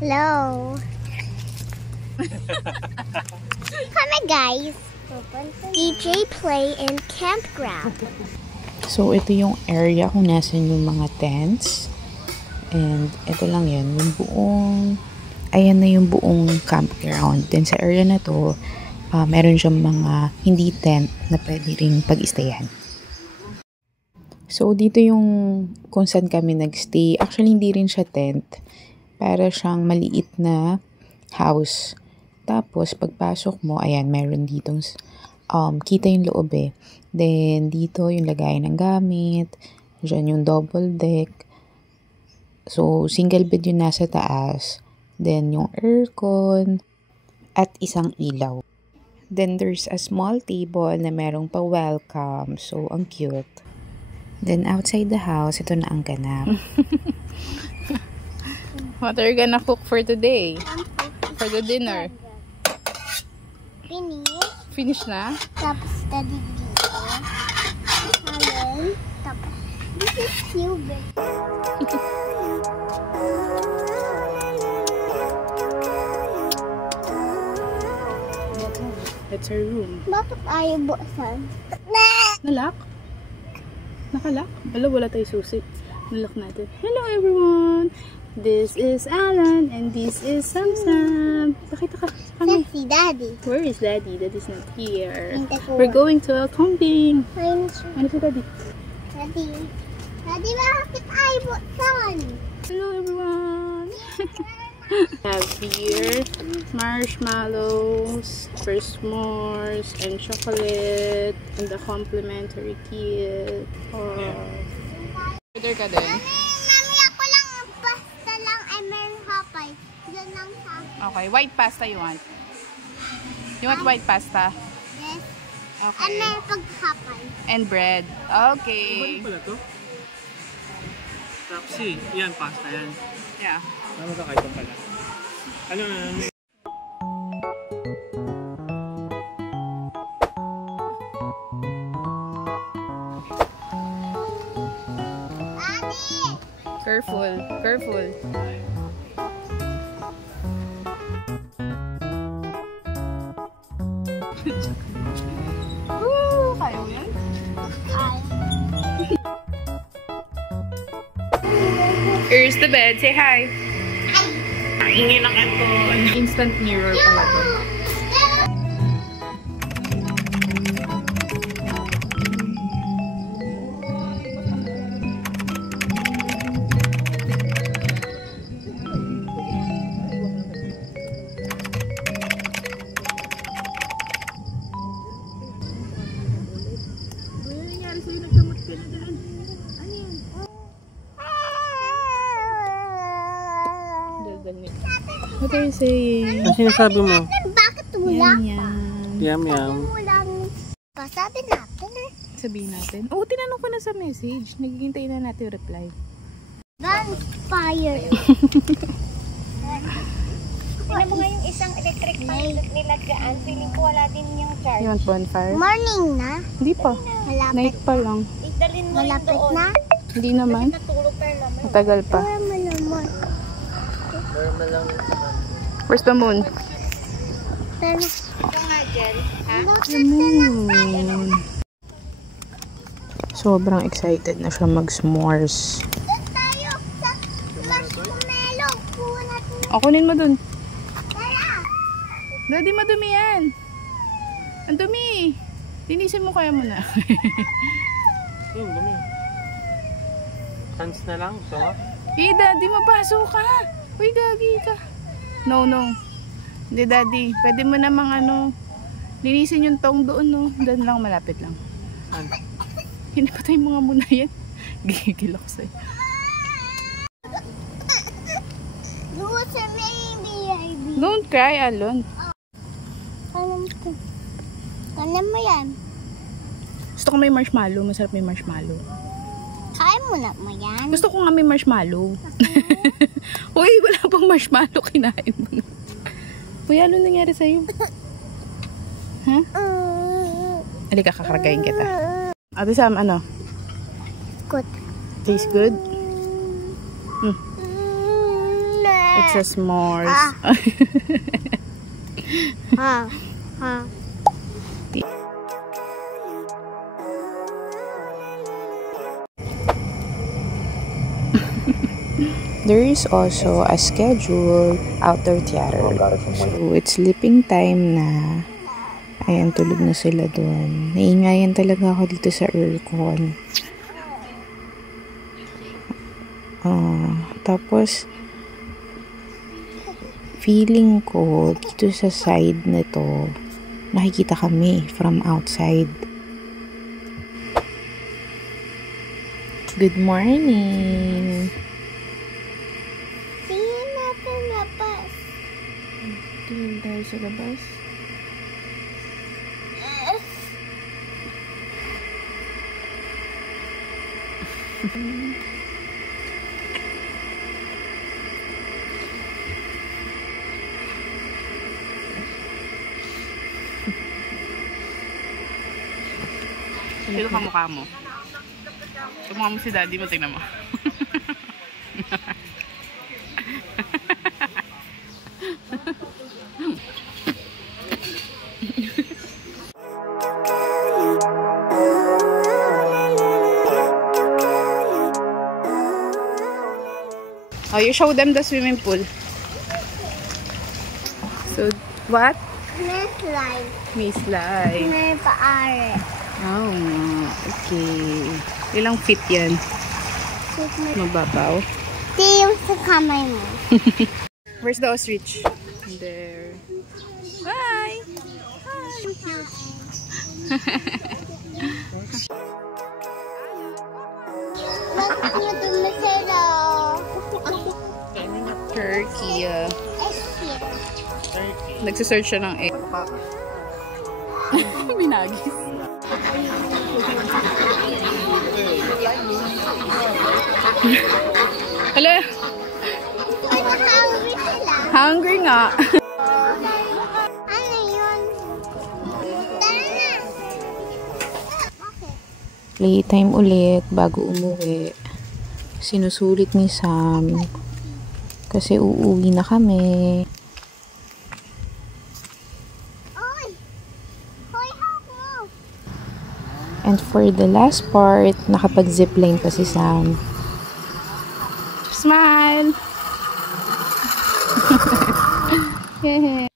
Hello. Come on, guys. DJ Play and Campground. So, ito yung area kung nasan yung mga tents. And, ito lang yan. Yung buong, ayan na yung buong campground. Then, sa area na to, meron siyang mga hindi tent na pwede ring pag-stayan. So, dito yung kung saan kami nagstay. Actually, hindi rin siya tent. Para siyang maliit na house. Tapos, pagpasok mo, ayan, meron ditong, kita yung loob eh. Then, dito yung lagayan ng gamit. Diyan yung double deck. So, single bed yung nasa taas. Then, yung aircon. At isang ilaw. Then, there's a small table na merong pa-welcome. So, ang cute. Then, outside the house, ito na ang ganap. What are you gonna cook for today? For the dinner? Finish na? Tapos, study dito. Halal. Tapos, this is Cuban. That's her room. Bakit ayaw buksan? Nalock? Nakalock? Wala tayo susi. Nalock natin. Hello everyone! This is Alan and this is Samsam. Pakita ka sa kami. That's si Daddy. Where is Daddy? Daddy's not here. Hindi We're going to a camping. Ayun. Ano si Daddy? Daddy. Daddy, bakit ayaw buksan? Hello everyone! Have here marshmallows, first s'mores, and chocolate, and the complimentary kit. Order ka din? Mami, ako lang pasta lang ay meron hapay. Diyan lang sa... Okay, white pasta you want? You want white pasta? Yes. Okay. Ay meron paghapay. And bread. Okay. Ano pala to? Tapsi. Yan, pasta yan. Yeah. Ano ka kayo pala? Ano na? Careful. Careful. Woo! Kaya mo yan? Here's the bed. Say hi. Ingay ng aircon. Instant mirror pala to. What are you saying? Ano sinasabi mo? Bakit wala pa? Yum, yum. Pasabi natin eh. Sabihin natin. Oh, tinanong ko na sa message. Naghihintay na natin yung reply. Bonfire. Tingnan mo nga yung isang electric fan nilagyan. Feeling ko wala din yung charge. You want bonfire? Morning na. Hindi pa. Malapit. Night pa lang. Idalin mo rin Malapit doon. na. Hindi naman. Natulog pa naman. Matagal pa. Wala mo naman. Where's the moon? Pero, Ito nga dyan. Ha? Sobrang excited na siya mag-s'mores. doon tayo sa marshmallow. Kuha natin yung O, kunin mo dun. tara. Daddy, madumi yan. Ang dumi. Linisin mo kaya muna. Yung dumi. Hands na lang, so? Eh, Daddy, mapasok ka. Uy, gagi ka. No, no. Hindi, Daddy. Pwede mo namang linisin yung tong doon, no? Doon lang, malapit lang. Saan? Hindi pa tayo mga muna yan. Gigil ako sa'yo. Doon sa baby. Don't cry, Alon. Kanan mo yan. Gusto ko may marshmallow. Masarap may marshmallow. Kain mo na mo yan. Gusto ko nga may marshmallow. Uy, wala pang marshmallow. Kinain mo na. Uy, ano nangyari sa'yo? Ha? Halika, kakaragayin kita. Ate Sam, ano? Good. Tastes good? Na. It's a s'mores. There is also a scheduled outdoor theater. So, it's sleeping time na. Ayan, tulog na sila doon. Naingayan talaga ako dito sa aircon. Tapos, feeling ko dito sa side na to, nakikita kami from outside. Good morning! Tingin natin labas. Tingin tayo sa labas. Sino ka mukha mo? Tumukha mo si daddy mo, tingnan mo. Oh, you show them the swimming pool. So, what? May slide. May slide. May paare. Oh, okay. Ilang feet yan? Mababaw. Di yung sa kamay mo. Where's the ostrich? There. Bye! Madumi sila. Turkey. Turkey. Nagsisearch siya ng egg. Binagis. Hala, Ano hungry sila? hungry nga. Ano yun? Tara na. Okay. Playtime ulit bago umuwi. Sinusulit ni Sam kasi uuwi na kami. Oy! Hoy, hawak mo. And for the last part, nakapag-zipline pa si Sam. Smile! Hehe.